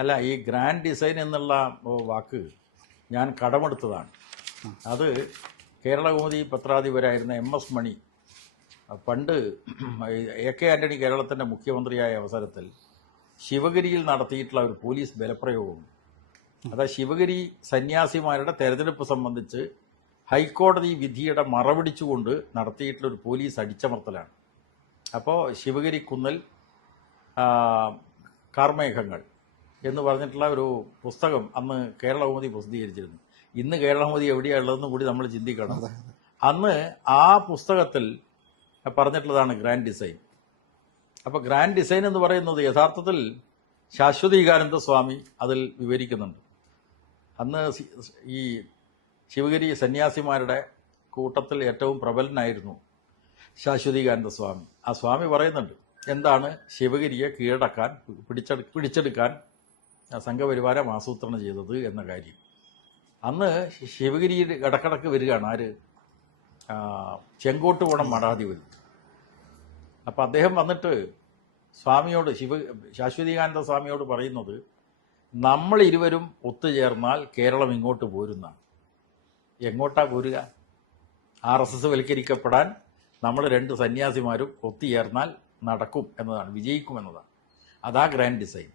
അല്ല, ഈ grand design എന്നുള്ള വാക്ക് ഞാൻ കടമെടുത്തതാണ്. അത് കേരളകൗമുദി പത്രാധിപരായിരുന്ന MS മണി പണ്ട് AK ആന്റണി കേരളത്തിൻ്റെ മുഖ്യമന്ത്രിയായ അവസരത്തിൽ ശിവഗിരിയിൽ നടത്തിയിട്ടുള്ള ഒരു പോലീസ് ബലപ്രയോഗം, അതായത് ശിവഗിരി സന്യാസിമാരുടെ തെരഞ്ഞെടുപ്പ് സംബന്ധിച്ച് ഹൈക്കോടതി വിധിയുടെ മറപിടിച്ചുകൊണ്ട് നടത്തിയിട്ടുള്ള ഒരു പോലീസ് അടിച്ചമർത്തലാണ്. അപ്പോൾ ശിവഗിരി കുന്നൽ കാർമേഘങ്ങൾ എന്ന് പറഞ്ഞിട്ടുള്ള ഒരു പുസ്തകം അന്ന് കേരളകൗമുദി പ്രസിദ്ധീകരിച്ചിരുന്നു. ഇന്ന് കേരളകൗമുദി എവിടെയാണുള്ളതെന്ന് കൂടി നമ്മൾ ചിന്തിക്കണം. അന്ന് ആ പുസ്തകത്തിൽ പറഞ്ഞിട്ടുള്ളതാണ് ഗ്രാൻഡ് ഡിസൈൻ. അപ്പോൾ ഗ്രാൻഡ് ഡിസൈൻ എന്ന് പറയുന്നത് യഥാർത്ഥത്തിൽ ശാശ്വതീകാനന്ദ സ്വാമി അതിൽ വിവരിക്കുന്നുണ്ട്. അന്ന് ഈ ശിവഗിരി സന്യാസിമാരുടെ കൂട്ടത്തിൽ ഏറ്റവും പ്രബലനായിരുന്നു ശാശ്വതീകാനന്ദ സ്വാമി. ആ സ്വാമി പറയുന്നുണ്ട് എന്താണ് ശിവഗിരിയെ കീഴടക്കാൻ പിടിച്ചെടുക്കാൻ സംഘപരിവാരം ആസൂത്രണം ചെയ്തത് എന്ന കാര്യം. അന്ന് ശിവഗിരിയിൽ ഇടക്കിടക്ക് വരികയാണ് ആര്, ചെങ്കോട്ടുകോണം മഠാധിപതി. അപ്പം അദ്ദേഹം വന്നിട്ട് സ്വാമിയോട് ശാശ്വതീകാനന്ദ സ്വാമിയോട് പറയുന്നത്, നമ്മൾ ഇരുവരും ഒത്തുചേർന്നാൽ കേരളം ഇങ്ങോട്ട് പോരുന്ന. എങ്ങോട്ടാ പോരുക? RSS വൽക്കരിക്കപ്പെടാൻ നമ്മൾ രണ്ട് സന്യാസിമാരും ഒത്തുചേർന്നാൽ നടക്കും എന്നതാണ്, വിജയിക്കും എന്നതാണ്. അതാ ഗ്രാൻഡ് ഡിസൈൻ.